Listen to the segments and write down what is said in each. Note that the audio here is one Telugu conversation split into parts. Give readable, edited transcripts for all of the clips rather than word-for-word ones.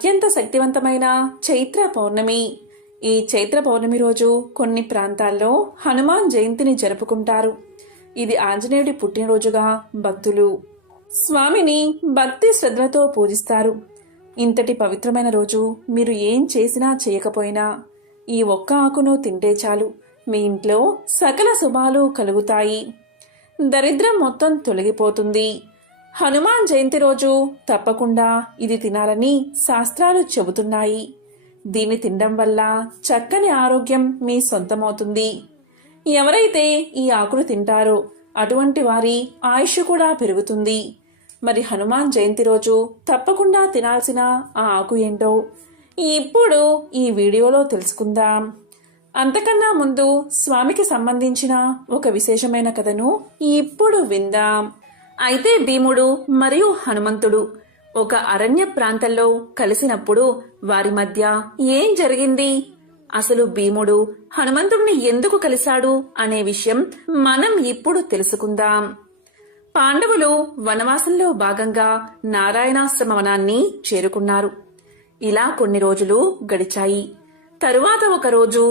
అత్యంత శక్తివంతమైన చైత్ర పౌర్ణమి. ఈ చైత్ర పౌర్ణమి రోజు కొన్ని ప్రాంతాల్లో హనుమాన్ జయంతిని జరుపుకుంటారు. ఇది ఆంజనేయుడి పుట్టినరోజుగా భక్తులు స్వామిని భక్తి శ్రద్ధలతో పూజిస్తారు. ఇంతటి పవిత్రమైన రోజు మీరు ఏం చేసినా చేయకపోయినా ఈ ఒక్క ఆకును తింటే చాలు, మీ ఇంట్లో సకల శుభాలు కలుగుతాయి, దరిద్రం మొత్తం తొలగిపోతుంది. హనుమాన్ జయంతి రోజు తప్పకుండా ఇది తినాలని శాస్త్రాలు చెబుతున్నాయి. దీన్ని తినడం వల్ల చక్కని ఆరోగ్యం మీ సొంతమవుతుంది. ఎవరైతే ఈ ఆకును తింటారో అటువంటి వారి ఆయుష్ కూడా పెరుగుతుంది. మరి హనుమాన్ జయంతి రోజు తప్పకుండా తినాల్సిన ఆ ఆకు ఏంటో ఇప్పుడు ఈ వీడియోలో తెలుసుకుందాం. అంతకన్నా ముందు స్వామికి సంబంధించిన ఒక విశేషమైన కథను ఇప్పుడు విందాం. అయితే భీముడు మరియు హనుమంతుడు ఒక అరణ్య ప్రాంతంలో కలిసినప్పుడు వారి మధ్య ఏం జరిగింది, అసలు భీముడు హనుమంతుడిని ఎందుకు కలిశాడు అనే విషయం మనం ఇప్పుడు తెలుసుకుందాం. పాండవులు వనవాసంలో భాగంగా నారాయణాశ్రమ వనాన్ని చేరుకున్నారు. ఇలా కొన్ని రోజులు గడిచాయి. తరువాత ఒకరోజు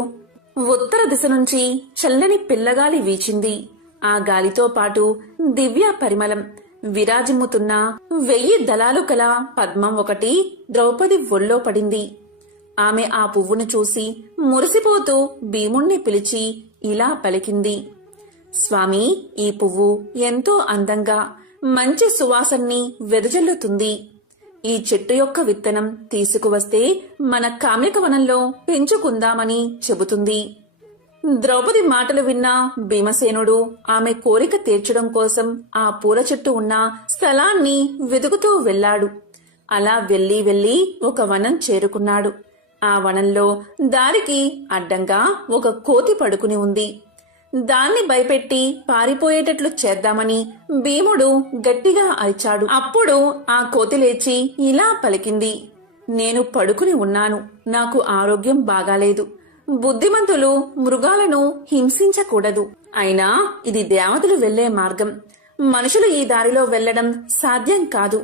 ఉత్తర దిశ నుంచి చల్లని పిల్లగాలి వీచింది. ఆ గాలితో పాటు దివ్య పరిమళం విరాజిమ్ముతున్న 1000 దళాలు కల పద్మం ఒకటి ద్రౌపది ఒళ్ళో పడింది. ఆమె ఆ పువ్వును చూసి మురిసిపోతూ భీముణ్ణి పిలిచి ఇలా పలికింది, స్వామి, ఈ పువ్వు ఎంతో అందంగా మంచి సువాసన్ని వెదజల్లుతుంది. ఈ చెట్టు యొక్క విత్తనం తీసుకువస్తే మన కామ్యక వనంలో పెంచుకుందామని చెబుతుంది. ద్రౌపది మాటలు విన్న భీమసేనుడు ఆమె కోరిక తీర్చడం కోసం ఆ పూల చెట్టు ఉన్న స్థలాన్ని వెతుకుతూ వెళ్లాడు. అలా వెళ్లి ఒక వనం చేరుకున్నాడు. ఆ వనంలో దారికి అడ్డంగా ఒక కోతి పడుకుని ఉంది. దాన్ని భయపెట్టి పారిపోయేటట్లు చేద్దామని భీముడు గట్టిగా అరిచాడు. అప్పుడు ఆ కోతి లేచి ఇలా పలికింది, నేను పడుకుని ఉన్నాను, నాకు ఆరోగ్యం బాగాలేదు. బుద్ధిమంతులు మృగాలను హింసించకూడదు. అయినా ఇది దేవతలు వెళ్లే మార్గం, మనుషులు ఈ దారిలో వెళ్లడం సాధ్యం కాదు.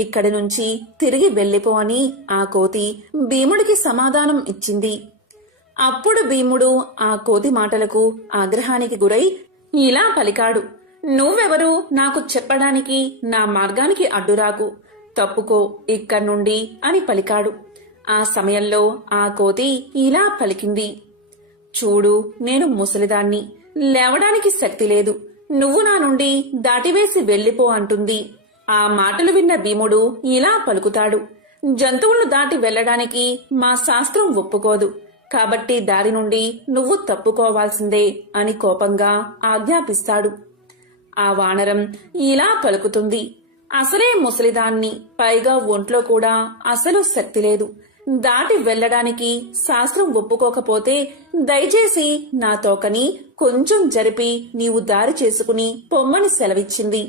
ఇక్కడి నుంచి తిరిగి వెళ్లిపో అని ఆ కోతి భీముడికి సమాధానం ఇచ్చింది. అప్పుడు భీముడు ఆ కోతి మాటలకు ఆగ్రహానికి గురై ఇలా పలికాడు, నువ్వెవరు నాకు చెప్పడానికి, నా మార్గానికి అడ్డురాకు, తప్పుకో ఇక్కడి నుండి అని పలికాడు. ఆ సమయంలో ఆ కోతి ఇలా పలికింది, చూడు, నేను ముసలిదాన్ని, లేవడానికి శక్తి లేదు, నువ్వు నా నుండి దాటివేసి వెళ్లిపో అంటుంది. ఆ మాటలు విన్న భీముడు ఇలా పలుకుతాడు, జంతువులను దాటి వెళ్లడానికి మా శాస్త్రం ఒప్పుకోదు, కాబట్టి దారి నుండి నువ్వు తప్పుకోవాల్సిందే అని కోపంగా ఆజ్ఞాపిస్తాడు. ఆ వానరం ఇలా పలుకుతుంది, అసలే ముసలిదాన్ని, పైగా ఒంట్లో కూడా అసలు శక్తి లేదు, దాటి వెళ్లడానికి శాస్త్రం ఒప్పుకోకపోతే దయచేసి నా తోకని కొంచెం జరిపి నీవు దారి చేసుకుని పొమ్మని సెలవిచ్చింది.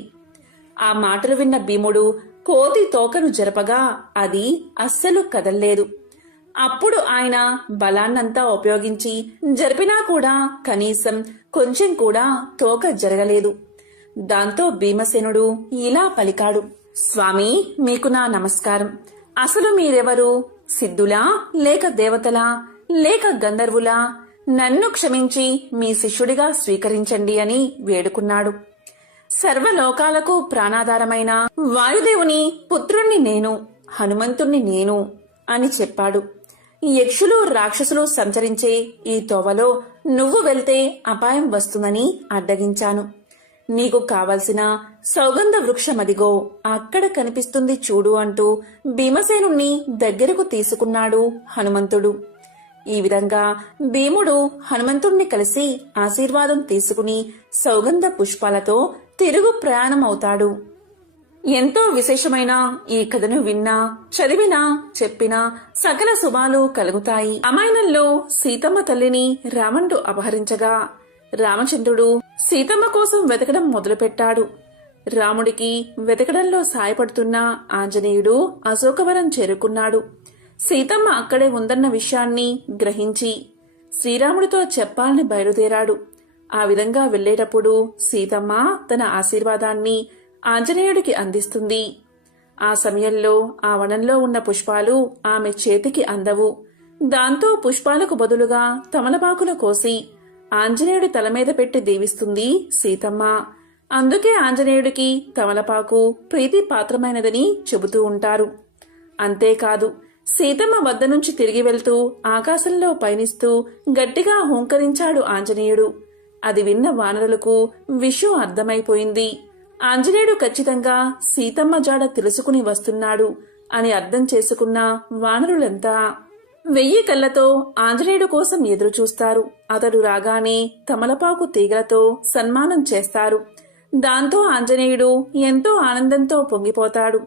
ఆ మాటలు విన్న భీముడు కోతి తోకను జరపగా అది అస్సలు కదల్లేదు. అప్పుడు ఆయన బలాన్నంతా ఉపయోగించి జరిపినా కూడా కనీసం కొంచెం కూడా తోక జరగలేదు. దాంతో భీమసేనుడు ఇలా పలికాడు, స్వామి, మీకు నా నమస్కారం. అసలు మీరెవరు? సిద్ధులా, లేక దేవతలా, లేక గంధర్వులా? నన్ను క్షమించి మీ శిష్యుడిగా స్వీకరించండి అని వేడుకున్నాడు. సర్వలోకాలకు ప్రాణాధారమైన వాయుదేవుని పుత్రుణ్ణి నేను, హనుమంతుణ్ణి నేను అని చెప్పాడు. యక్షులు రాక్షసులు సంచరించే ఈ తోవలో నువ్వు వెళ్తే అపాయం వస్తుందని అడ్డగించాను. నీకు కావలసిన సౌగంధ వృక్షమదిగో అక్కడ కనిపిస్తుంది చూడు అంటూ భీమసేనుణ్ణి దగ్గరకు తీసుకున్నాడు హనుమంతుడు. ఈ విధంగా భీముడు హనుమంతుణ్ణి కలిసి ఆశీర్వాదం తీసుకుని సౌగంధ పుష్పాలతో తిరుగు ప్రయాణం అవుతాడు. ఎంతో విశేషమైన ఈ కథను విన్నా, చదివినా, చెప్పినా సకల శుభాలు కలుగుతాయి. రామాయణంలో సీతమ్మ తల్లిని రావణుడు అపహరించగా రామచంద్రుడు సీతమ్మ కోసం వెతకడం మొదలుపెట్టాడు. రాముడికి వెతకడంలో సాయపడుతున్న ఆంజనేయుడు అశోకవనం చేరుకున్నాడు. సీతమ్మ అక్కడే ఉందన్న విషయాన్ని గ్రహించి శ్రీరాముడితో చెప్పాలని బయలుదేరాడు. ఆ విధంగా వెళ్లేటప్పుడు సీతమ్మ తన ఆశీర్వాదాన్ని ఆంజనేయుడికి అందిస్తుంది. ఆ సమయంలో ఆ వనంలో ఉన్న పుష్పాలు ఆమె చేతికి అందవు. దాంతో పుష్పాలకు బదులుగా తమలపాకులు కోసి ఆంజనేయుడి తల మీద పెట్టి దీవిస్తుంది సీతమ్మ. అందుకే ఆంజనేయుడికి తమలపాకు ప్రీతి పాత్రమైనదని చెబుతూ ఉంటారు. అంతేకాదు, సీతమ్మ వద్ద నుంచి తిరిగి వెళ్తూ ఆకాశంలో పయనిస్తూ గట్టిగా హూంకరించాడు ఆంజనేయుడు. అది విన్న వానరులకు విషయం అర్థమైపోయింది. ఆంజనేయుడు ఖచ్చితంగా సీతమ్మ జాడ తెలుసుకుని వస్తున్నాడు అని అర్థం చేసుకున్న వానరులంతా 1000 కళ్ళతో ఆంజనేయుడు కోసం ఎదురుచూస్తారు. అతడు రాగానే తమలపాకు తీగలతో సన్మానం చేస్తారు. దాంతో ఆంజనేయుడు ఎంతో ఆనందంతో పొంగిపోతాడు.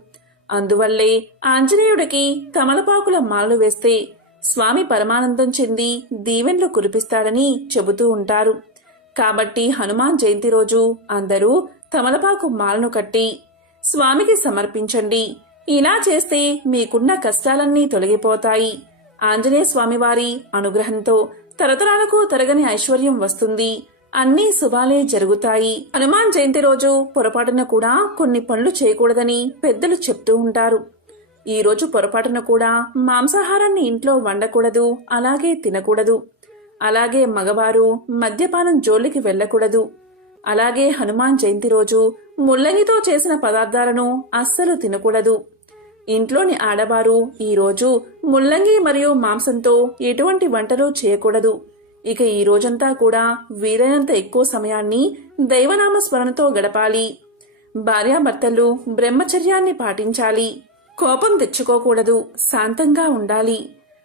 అందువల్లే ఆంజనేయుడికి తమలపాకుల మాలలు వేస్తే స్వామి పరమానందం చెంది దీవెన్లు కురిపిస్తాడని చెబుతూ ఉంటారు. కాబట్టి హనుమాన్ జయంతి రోజు అందరూ తమలపాకు మాలను కట్టి స్వామికి సమర్పించండి. ఇలా చేస్తే మీకున్న కష్టాలన్నీ తొలగిపోతాయి. ఆంజనేయ స్వామివారి అనుగ్రహంతో తరతరాలకు తరగని ఐశ్వర్యం వస్తుంది. అన్నీ శుభాలే జరుగుతాయి. హనుమాన్ జయంతి రోజు పొరపాటున కూడా కొన్ని పనులు చేయకూడదని పెద్దలు చెప్తూ ఉంటారు. ఈ రోజు పొరపాటున కూడా మాంసాహారాన్ని ఇంట్లో వండకూడదు, అలాగే తినకూడదు. అలాగే మగవారు మద్యపానం జోలికి వెళ్లకూడదు. అలాగే హనుమాన్ జయంతి రోజు ముల్లంగితో చేసిన పదార్థాలను అస్సలు తినకూడదు. ఇంట్లోని ఆడవారు ఈ రోజు ముల్లంగి మరియు మాంసంతో ఎటువంటి వంటలు చేయకూడదు. ఇక ఈ రోజంతా కూడా వీలైనంత ఎక్కువ సమయాన్ని దైవనామ స్మరణతో గడపాలి. భార్యాభర్తలు బ్రహ్మచర్యాన్ని పాటించాలి. కోపం తెచ్చుకోకూడదు, శాంతంగా ఉండాలి.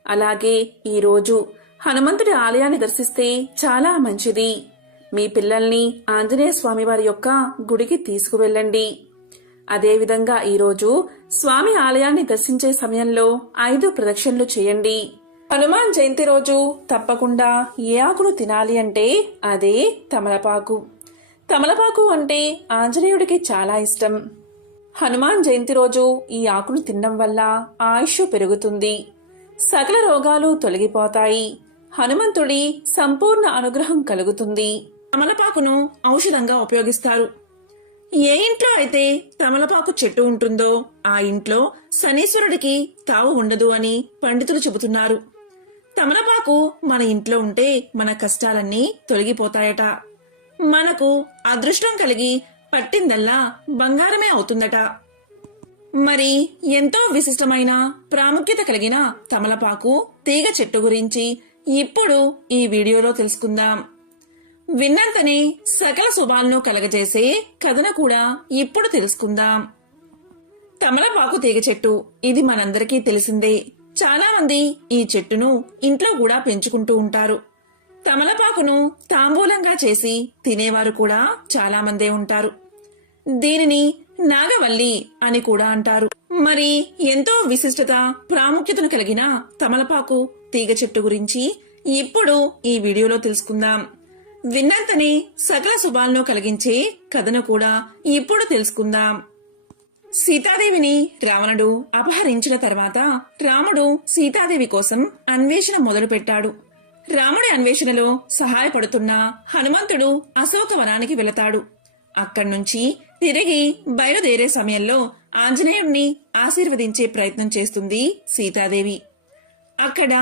అలాగే ఈ రోజు హనుమంతుడి ఆలయాన్ని దర్శిస్తే చాలా మంచిది. మీ పిల్లల్ని ఆంజనేయ స్వామివారి యొక్క గుడికి తీసుకువెళ్ళండి. అదేవిధంగా ఈరోజు స్వామి ఆలయాన్ని దర్శించే సమయంలో 5 ప్రదక్షిణలు చేయండి. హనుమాన్ జయంతి రోజు తప్పకుండా ఏ ఆకును తినాలి అంటే అదే తమలపాకు. తమలపాకు అంటే ఆంజనేయుడికి చాలా ఇష్టం. హనుమాన్ జయంతి రోజు ఈ ఆకును తినడం వల్ల ఆయుష్ పెరుగుతుంది, సకల రోగాలు తొలగిపోతాయి, హనుమంతుడి సంపూర్ణ అనుగ్రహం కలుగుతుంది. తమలపాకును ఔషధంగా ఉపయోగిస్తారు. ఏ ఇంట్లో అయితే తమలపాకు చెట్టు ఉంటుందో ఆ ఇంట్లో శనీశ్వరుడికి తావు ఉండదు అని పండితులు చెబుతున్నారు. తమలపాకు మన ఇంట్లో ఉంటే మన కష్టాలన్నీ తొలగిపోతాయట. మనకు అదృష్టం కలిగి పట్టిందల్లా బంగారమే అవుతుందట. మరి ఎంతో విశిష్టమైన ప్రాముఖ్యత కలిగిన తమలపాకు తీగ చెట్టు గురించి ఇప్పుడు ఈ వీడియోలో తెలుసుకుందాం. విన్నంతనే సకల శుభాలను కలగజేసే కథను కూడా ఇప్పుడు తెలుసుకుందాం. తమలపాకు తీగ చెట్టు ఇది మనందరికీ తెలిసిందే. చాలా మంది ఈ చెట్టును ఇంట్లో కూడా పెంచుకుంటూ ఉంటారు. తమలపాకును తాంబూలంగా చేసి తినేవారు కూడా చాలా మందే ఉంటారు. దీనిని నాగవల్లి అని కూడా అంటారు. మరి ఎంతో విశిష్టత ప్రాముఖ్యతను కలిగిన తమలపాకు తీగ చెట్టు గురించి ఇప్పుడు ఈ వీడియోలో తెలుసుకుందాం. విన్నంతనే సకల శుభాలను కలిగించే కథను కూడా ఇప్పుడు తెలుసుకుందాం. సీతాదేవిని రావణుడు అపహరించిన తర్వాత రాముడు సీతాదేవి కోసం అన్వేషణ మొదలుపెట్టాడు. రాముడి అన్వేషణలో సహాయపడుతున్న హనుమంతుడు అశోకవనానికి వెళతాడు. అక్కడ్నుంచి తిరిగి బయలుదేరే సమయంలో ఆంజనేయుణ్ణి ఆశీర్వదించే ప్రయత్నం చేస్తుంది సీతాదేవి. అక్కడ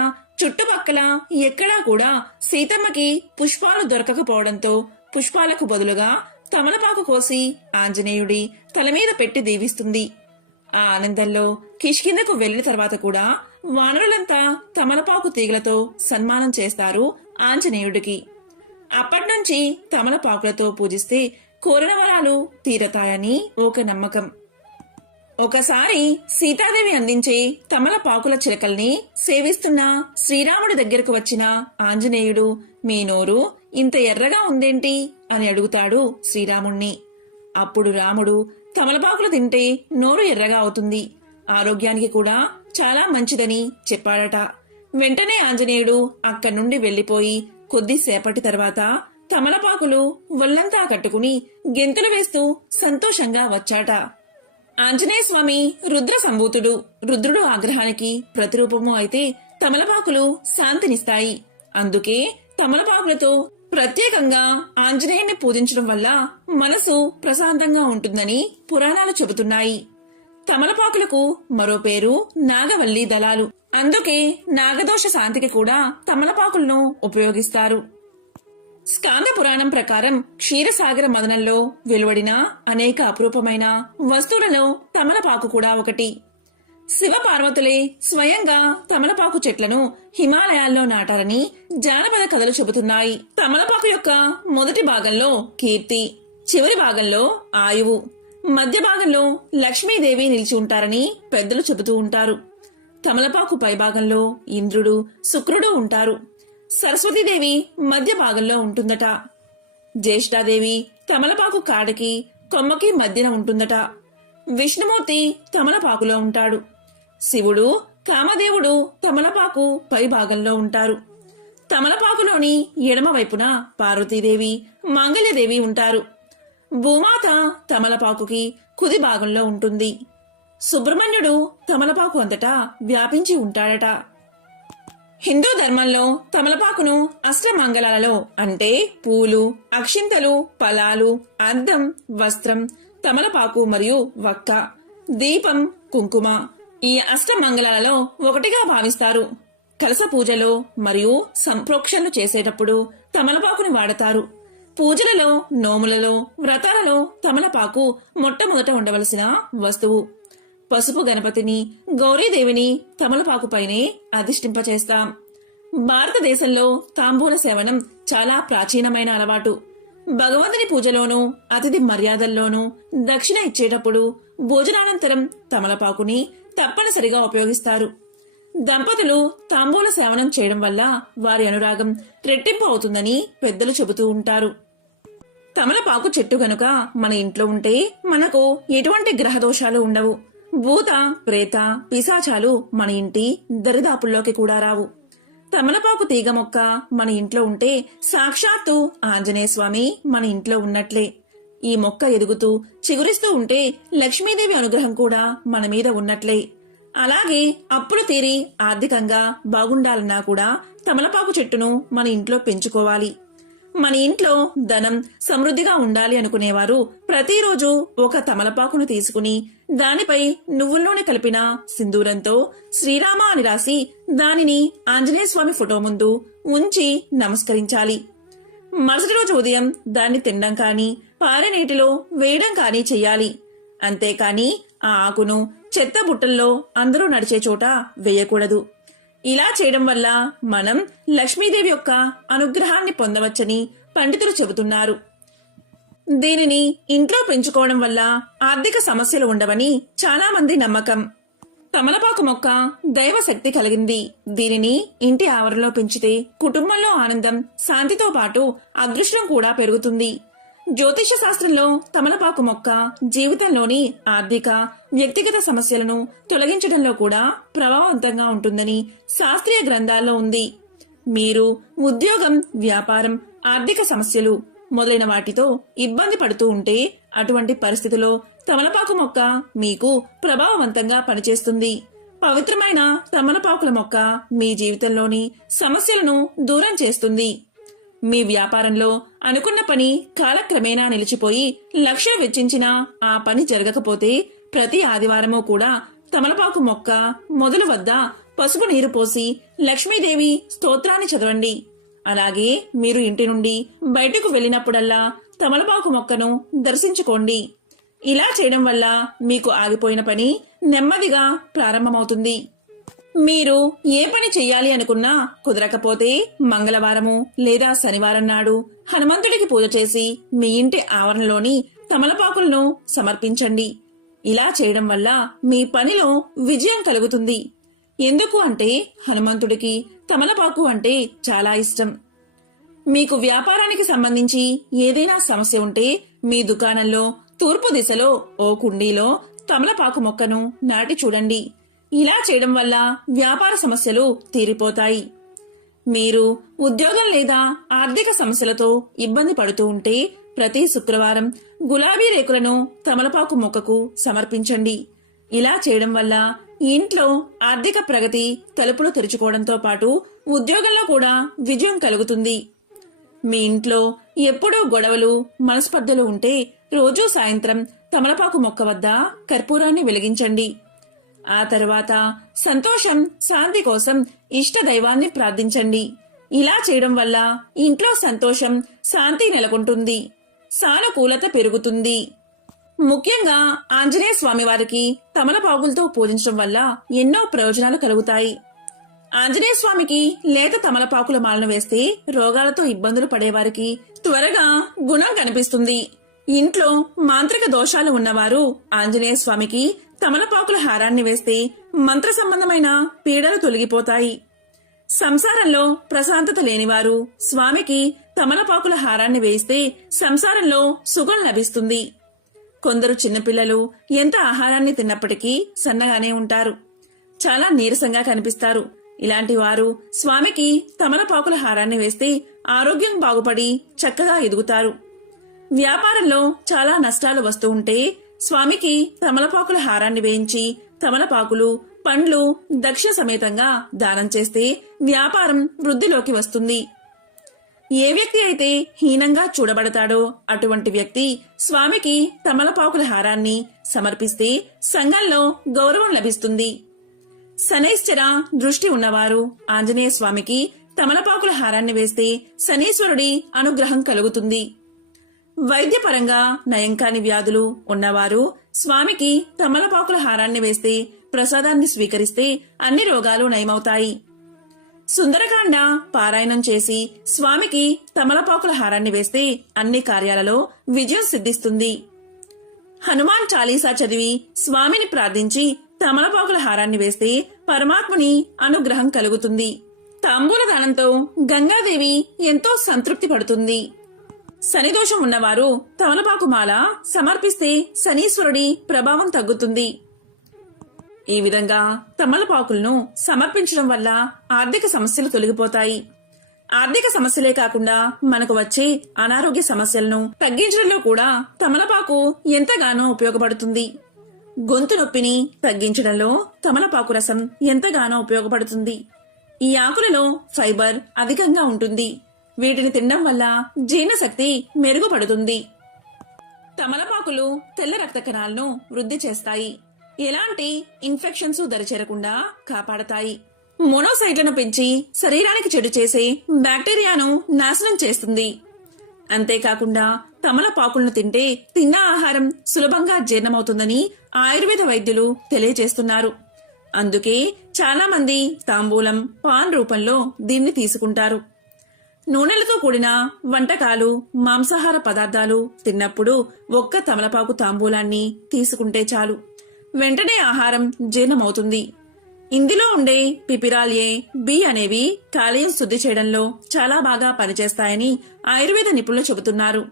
చుట్టుపక్కల ఎక్కడా కూడా సీతమ్మకి పుష్పాలు దొరకకపోవడంతో పుష్పాలకు బదులుగా తమలపాకు కోసి ఆంజనేయుడి తల మీద పెట్టి దీవిస్తుంది. ఆ ఆనందంలో కిష్కిందకు వెళ్లిన తర్వాత కూడా వానరులంతా తమలపాకు తీగలతో సన్మానం చేస్తారు ఆంజనేయుడికి. అప్పట్నుంచి తమలపాకులతో పూజిస్తే కోరిన వరాలు తీరతాయని ఒక నమ్మకం. ఒకసారి సీతాదేవి అందించే తమలపాకుల చిలకల్ని సేవిస్తున్న శ్రీరాముడి దగ్గరకు వచ్చిన ఆంజనేయుడు, మీ నోరు ఇంత ఎర్రగా ఉందేంటి అని అడుగుతాడు శ్రీరాముణ్ణి. అప్పుడు రాముడు, తమలపాకులు తింటే నోరు ఎర్రగా అవుతుంది, ఆరోగ్యానికి కూడా చాలా మంచిదని చెప్పాడట. వెంటనే ఆంజనేయుడు అక్కడి నుండి వెళ్లిపోయి కొద్దిసేపటి తర్వాత తమలపాకులు ఒళ్లంతా కట్టుకుని గెంతులు వేస్తూ సంతోషంగా వచ్చాట. ఆంజనేయ స్వామి రుద్ర సంభూతుడు. రుద్రుడు ఆగ్రహానికి ప్రతిరూపము అయితే తమలపాకులు శాంతినిస్తాయి. అందుకే తమలపాకులతో ప్రత్యేకంగా ఆంజనేయుని పూజించడం వల్ల మనసు ప్రశాంతంగా ఉంటుందని పురాణాలు చెబుతున్నాయి. తమలపాకులకు మరో పేరు నాగవల్లి దళాలు. అందుకే నాగదోష శాంతికి కూడా తమలపాకులను ఉపయోగిస్తారు. స్కాంద పురాణం ప్రకారం క్షీరసాగర మదనంలో వెలువడిన అనేక అపురూపమైన వస్తువులలో తమలపాకు కూడా ఒకటి. శివ పార్వతులే స్వయంగా తమలపాకు చెట్లను హిమాలయాల్లో నాటారని జానపద కథలు చెబుతున్నాయి. తమలపాకు యొక్క మొదటి భాగంలో కీర్తి, చివరి భాగంలో ఆయువు, మధ్య భాగంలో లక్ష్మీదేవి నిలిచి ఉంటారని పెద్దలు చెబుతూ ఉంటారు. తమలపాకు పై భాగంలో ఇంద్రుడు, శుక్రుడు ఉంటారు. సరస్వతీదేవి మధ్య భాగంలో ఉంటుందట. జ్యేష్ఠాదేవి తమలపాకు కాడకి కొమ్మకి మధ్యన ఉంటుందట. విష్ణుమూర్తి తమలపాకులో ఉంటాడు. శివుడు, కామదేవుడు తమలపాకు పై భాగంలో ఉంటారు. తమలపాకులోని ఎడమ వైపున పార్వతీదేవి, మాంగళ్యదేవి ఉంటారు. భూమాత తమలపాకుకి కుడి భాగంలో ఉంటుంది. సుబ్రహ్మణ్యుడు తమలపాకు అంతటా వ్యాపించి ఉంటాడట. హిందూ ధర్మంలో తమలపాకును అష్టమంగళాలలో అంటే పూలు, అక్షింతలు, ఫలాలు, అద్దం, వస్త్రం, తమలపాకు మరియు వక్క, దీపం, కుంకుమ ఈ అష్టమంగళాలలో ఒకటిగా భావిస్తారు. కలస పూజలో మరియు సంప్రోక్షణలు చేసేటప్పుడు తమలపాకుని వాడతారు. పూజలలో, నోములలో, వ్రతాలలో తమలపాకు మొట్టమొదట ఉండవలసిన వస్తువు. పసుపు గణపతిని, గౌరీదేవిని తమలపాకుపైనే అధిష్ఠింపచేస్తాం. భారతదేశంలో తాంబూల సేవనం చాలా ప్రాచీనమైన అలవాటు. భగవంతుని పూజలోనూ, అతిథి మర్యాదల్లోనూ దక్షిణ ఇచ్చేటప్పుడు భోజనానంతరం తమలపాకుని తప్పనిసరిగా ఉపయోగిస్తారు. దంపతులు తాంబూల సేవనం చేయడం వల్ల వారి అనురాగం రెట్టింపు అవుతుందని పెద్దలు చెబుతూ ఉంటారు. తమలపాకు చెట్టు గనుక మన ఇంట్లో ఉంటే మనకు ఎటువంటి గ్రహదోషాలు ఉండవు. భూత, ప్రేత, పిశాచాలు మన ఇంటి దరిదాపుల్లోకి కూడా రావు. తమలపాకు తీగ మొక్క మన ఇంట్లో ఉంటే సాక్షాత్తు ఆంజనేయ స్వామి మన ఇంట్లో ఉన్నట్లే. ఈ మొక్క ఎదుగుతూ చిగురిస్తూ ఉంటే లక్ష్మీదేవి అనుగ్రహం కూడా మన మీద ఉన్నట్లే. అలాగే అప్పులు తీరి ఆర్థికంగా బాగుండాలన్నా కూడా తమలపాకు చెట్టును మన ఇంట్లో పెంచుకోవాలి. మన ఇంట్లో ధనం సమృద్ధిగా ఉండాలి అనుకునేవారు ప్రతిరోజు ఒక తమలపాకును తీసుకుని దానిపై నువ్వుల నూనె కలిపిన సింధూరంతో శ్రీరామ అని రాసి దానిని ఆంజనేయ స్వామి ఫోటో ముందు ఉంచి నమస్కరించాలి. మరుసటి రోజు ఉదయం దాన్ని తినడం కానీ పారే నీటిలో వేయడం కానీ చెయ్యాలి. అంతేకాని ఆ ఆకును చెత్త బుట్టల్లో అందరూ నడిచే చోట వేయకూడదు. ఇలా చేయడం వల్ల మనం లక్ష్మీదేవి యొక్క అనుగ్రహాన్ని పొందవచ్చని పండితులు చెబుతున్నారు. దీనిని ఇంట్లో పెంచుకోవడం వల్ల ఆర్థిక సమస్యలు ఉండవని చాలా మంది నమ్మకం. తమలపాకు మొక్క దైవ శక్తి కలిగింది. దీనిని ఇంటి ఆవరణలో పెంచితే కుటుంబంలో ఆనందం, శాంతితో పాటు అదృష్టం కూడా పెరుగుతుంది. జ్యోతిష శాస్త్రంలో తమలపాకు మొక్క జీవితంలోని ఆర్థిక, వ్యక్తిగత సమస్యలను తొలగించడంలో కూడా ప్రభావవంతంగా ఉంటుందని శాస్త్రీయ గ్రంథాల్లో ఉంది. మీరు ఉద్యోగం, వ్యాపారం, ఆర్థిక సమస్యలు మొదలైన వాటితో ఇబ్బంది పడుతూ ఉంటే అటువంటి పరిస్థితిలో తమలపాకు మొక్క మీకు ప్రభావవంతంగా పనిచేస్తుంది. పవిత్రమైన తమలపాకుల మొక్క మీ జీవితంలోని సమస్యలను దూరం చేస్తుంది. మీ వ్యాపారంలో అనుకున్న పని కాలక్రమేణా నిలిచిపోయి లక్షలు వెచ్చించినా ఆ పని జరగకపోతే ప్రతి ఆదివారమూ కూడా తమలపాకు మొక్క మొదలు వద్ద పసుపు నీరు పోసి లక్ష్మీదేవి స్తోత్రాన్ని చదవండి. అలాగే మీరు ఇంటి నుండి బయటకు వెళ్ళినప్పుడల్లా తమలపాకు మొక్కను దర్శించుకోండి. ఇలా చేయడం వల్ల మీకు ఆగిపోయిన పని నెమ్మదిగా ప్రారంభమవుతుంది. మీరు ఏ పని చెయ్యాలి అనుకున్నా కుదరకపోతే మంగళవారము లేదా శనివారం నాడు హనుమంతుడికి పూజ చేసి మీ ఇంటి ఆవరణలోని తమలపాకులను సమర్పించండి. ఇలా చేయడం వల్ల మీ పనిలో విజయం కలుగుతుంది. ఎందుకు అంటే హనుమంతుడికి తమలపాకు అంటే చాలా ఇష్టం. మీకు వ్యాపారానికి సంబంధించి ఏదైనా సమస్య ఉంటే మీ దుకాణంలో తూర్పు దిశలో ఓ కుండీలో తమలపాకు మొక్కను నాటి చూడండి. ఇలా చేయడం వల్ల వ్యాపార సమస్యలు తీరిపోతాయి. మీరు ఉద్యోగం లేదా ఆర్థిక సమస్యలతో ఇబ్బంది పడుతూ ఉంటే ప్రతి శుక్రవారం గులాబీ రేకులను తమలపాకు మొక్కకు సమర్పించండి. ఇలా చేయడం వల్ల ఇంట్లో ఆర్థిక ప్రగతి తలుపులు తెరుచుకోవడంతో పాటు ఉద్యోగంలో కూడా విజయం కలుగుతుంది. మీ ఇంట్లో ఎప్పుడూ గొడవలు, మనస్పర్ధలు ఉంటే రోజూ సాయంత్రం తమలపాకు మొక్క వద్ద కర్పూరాన్ని వెలిగించండి. ఆ తర్వాత సంతోషం, శాంతి కోసం ఇష్ట దైవాన్ని ప్రార్థించండి. ఇలా చేయడం వల్ల ఇంట్లో సంతోషం, శాంతి నెలకొంటుంది, సానుకూలత పెరుగుతుంది. ముఖ్యంగా ఆంజనేయ స్వామి వారికి తమలపాకులతో పూజించడం వల్ల ఎన్నో ప్రయోజనాలు కలుగుతాయి. ఆంజనేయ స్వామికి లేత తమలపాకుల మాలను వేస్తే రోగాలతో ఇబ్బందులు పడేవారికి త్వరగా గుణం కనిపిస్తుంది. ఇంట్లో మాంత్రిక దోషాలు ఉన్నవారు ఆంజనేయ స్వామికి తమలపాకుల హారాన్ని వేస్తే మంత్ర సంబంధమైన పీడలు తొలగిపోతాయి. సంసారంలో ప్రశాంతత లేనివారు స్వామికి తమలపాకుల హారాన్ని వేస్తే సంసారంలో సుఖం లభిస్తుంది. కొందరు చిన్నపిల్లలు ఎంత ఆహారాన్ని తిన్నప్పటికీ సన్నగానే ఉంటారు, చాలా నీరసంగా కనిపిస్తారు. ఇలాంటి వారు స్వామికి తమలపాకుల హారాన్ని వేస్తే ఆరోగ్యం బాగుపడి చక్కగా ఎదుగుతారు. వ్యాపారంలో చాలా నష్టాలు వస్తూ ఉంటే స్వామికి తమలపాకుల హారాన్ని వేయించి తమలపాకులు, పండ్లు దక్షిణ సమేతంగా దానం చేస్తే వ్యాపారం వృద్ధిలోకి వస్తుంది. ఏ వ్యక్తి అయితే హీనంగా చూడబడతాడో అటువంటి వ్యక్తి స్వామికి తమలపాకుల హారాన్ని సమర్పిస్తే సంఘంలో గౌరవం లభిస్తుంది. శనైశ్చర దృష్టి ఉన్నవారు ఆంజనేయ స్వామికి తమలపాకుల హారాన్ని వేస్తే శనీశ్వరుడి అనుగ్రహం కలుగుతుంది. వైద్యపరంగా నయం కాని వ్యాధులు ఉన్నవారు స్వామికి తమలపాకుల హారాన్ని వేస్తే, ప్రసాదాన్ని స్వీకరిస్తే అన్ని రోగాలు నయమవుతాయి. సుందరకాండ పారాయణం చేసి స్వామికి తమలపాకుల హారాన్ని వేస్తే అన్ని కార్యాలలో విజయం సిద్ధిస్తుంది. హనుమాన్ చాలీసా చదివి స్వామిని ప్రార్థించి తమలపాకుల హారాన్ని వేస్తే పరమాత్ముని అనుగ్రహం కలుగుతుంది. తాంబూల దానంతో గంగాదేవి ఎంతో సంతృప్తి పడుతుంది. శనిదోషం ఉన్నవారు తమలపాకు మాల సమర్పిస్తే శనీశ్వరుడి ప్రభావం తగ్గుతుంది. ఈ విధంగా తమలపాకులను సమర్పించడం వల్ల ఆర్థిక సమస్యలు తొలగిపోతాయి. ఆర్థిక సమస్యలే కాకుండా మనకు వచ్చే అనారోగ్య సమస్యలను తగ్గించడంలో కూడా తమలపాకు ఎంతగానో ఉపయోగపడుతుంది. గొంతు నొప్పిని తగ్గించడంలో తమలపాకు రసం ఎంతగానో ఉపయోగపడుతుంది. ఈ ఆకులలో ఫైబర్ అధికంగా ఉంటుంది. వీటిని తినడం వల్ల జీర్ణశక్తి మెరుగుపడుతుంది. తమలపాకులు తెల్ల రక్త కణాలను వృద్ధి చేస్తాయి. ఎలాంటి ఇన్ఫెక్షన్స్ దరిచేరకుండా కాపాడతాయి. మోనోసైట్లను పెంచి శరీరానికి చెడు చేసే బ్యాక్టీరియాను నాశనం చేస్తుంది. అంతేకాకుండా తమలపాకులను తింటే తిన్న ఆహారం సులభంగా జీర్ణమవుతుందని ఆయుర్వేద వైద్యులు తెలియజేస్తున్నారు. అందుకే చాలా మంది తాంబూలం, పాన్ రూపంలో దీన్ని తీసుకుంటారు. నూనెలతో కూడిన వంటకాలు, మాంసాహార పదార్థాలు తిన్నప్పుడు ఒక్క తమలపాకు తాంబూలాన్ని తీసుకుంటే చాలు, వెంటనే ఆహారం జీర్ణమవుతుంది. ఇందులో ఉండే పిపిరాల్ ఏ, బి అనేవి కాలేయం శుద్ధి చేయడంలో చాలా బాగా పనిచేస్తాయని ఆయుర్వేద నిపుణులు చెబుతున్నారు.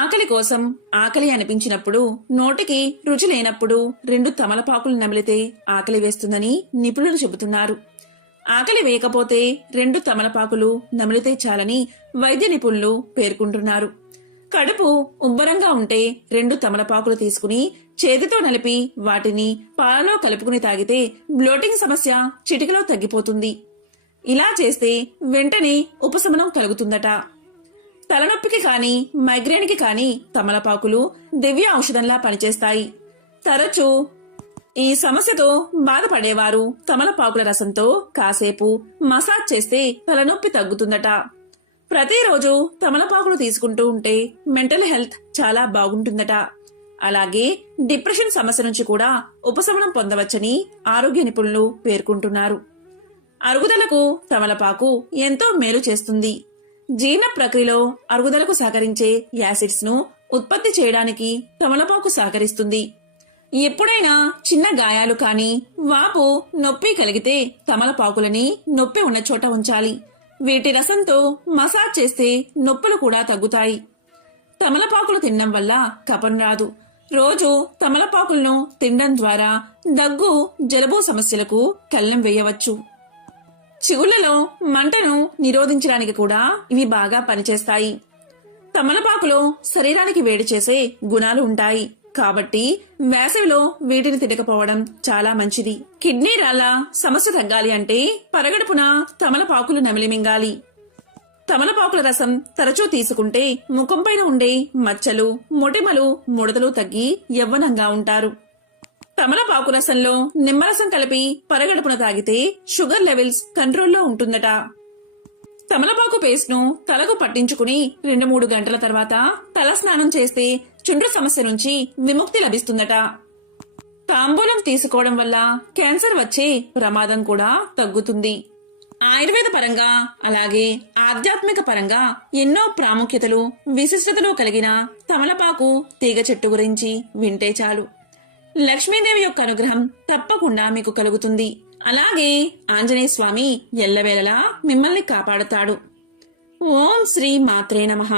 ఆకలి కోసం ఆకలి అనిపించినప్పుడు, నోటికి రుచి లేనప్పుడు 2 తమలపాకులు నమిలితే ఆకలి వేస్తుందని నిపుణులు చెబుతున్నారు. ఆకలి వేయకపోతే 2 తమలపాకులు నమిలితే చాలని వైద్య నిపుణులు పేర్కొంటున్నారు. కడుపు ఉబ్బరంగా ఉంటే 2 తమలపాకులు తీసుకుని చేతితో నలిపి వాటిని పాలలో కలుపుకుని తాగితే బ్లోటింగ్ సమస్య చిటికలో తగ్గిపోతుంది. ఇలా చేస్తే వెంటనే ఉపశమనం కలుగుతుందట. తలనొప్పికి కాని, మైగ్రేన్కి కాని తమలపాకులు దివ్య ఔషధంలా పనిచేస్తాయి. తరచూ ఈ సమస్యతో బాధపడేవారు తమలపాకుల రసంతో కాసేపు మసాజ్ చేస్తే తలనొప్పి తగ్గుతుందట. ప్రతిరోజు తమలపాకులు తీసుకుంటూ ఉంటే మెంటల్ హెల్త్ చాలా బాగుంటుందట. అలాగే డిప్రెషన్ సమస్య నుంచి కూడా ఉపశమనం పొందవచ్చని ఆరోగ్య నిపుణులు పేర్కొంటున్నారు. అరుగుదలకు తమలపాకు ఎంతో మేలు చేస్తుంది. జీర్ణ ప్రక్రియలో అరుగుదలకు సహకరించే యాసిడ్స్ ను ఉత్పత్తి చేయడానికి తమలపాకు సహకరిస్తుంది. ఎప్పుడైనా చిన్న గాయాలు కాని, వాపు, నొప్పి కలిగితే తమలపాకులని నొప్పి ఉన్న చోట ఉంచాలి. వీటి రసంతో మసాజ్ చేస్తే నొప్పులు కూడా తగ్గుతాయి. తమలపాకులు తినడం వల్ల కఫం రాదు. రోజు తమలపాకులను తినడం ద్వారా దగ్గు, జలుబు సమస్యలకు కళ్ళెం వేయవచ్చు. చిగుళ్లలో మంటను నిరోధించడానికి కూడా ఇవి బాగా పనిచేస్తాయి. తమలపాకులో శరీరానికి వేడి చేసే గుణాలు ఉంటాయి కాబట్టి వేసవిలో వీటిని తినకపోవడం చాలా మంచిది. కిడ్నీ రాళ్ల సమస్య తగ్గాలి అంటే పరగడుపున తమలపాకులు నమిలి మింగాలి. తమలపాకుల రసం తరచూ తీసుకుంటే ముఖంపైన ఉండే మచ్చలు, మొటిమలు, ముడతలు తగ్గి యవ్వనంగా ఉంటారు. తమలపాకు రసంలో నిమ్మరసం కలిపి పరగడుపున తాగితే షుగర్ లెవెల్స్ కంట్రోల్లో ఉంటుందట. తమలపాకు పేస్ట్ ను తలకు పట్టించుకుని 2-3 గంటల తర్వాత తల స్నానం చేస్తే చుండ్రు సమస్య నుంచి విముక్తి లభిస్తుందట. తాంబూలం తీసుకోవడం వల్ల క్యాన్సర్ వచ్చే ప్రమాదం కూడా తగ్గుతుంది. ఆయుర్వేద పరంగా అలాగే ఆధ్యాత్మిక పరంగా ఎన్నో ప్రాముఖ్యతలు, విశిష్టతలు కలిగిన తమలపాకు తీగ చెట్టు గురించి వింటే చాలు లక్ష్మీదేవి యొక్క అనుగ్రహం తప్పకుండా మీకు కలుగుతుంది. అలాగే ఆంజనేయ స్వామి ఎల్లవేళలా మిమ్మల్ని కాపాడుతాడు. ఓం శ్రీ మాత్రే నమః.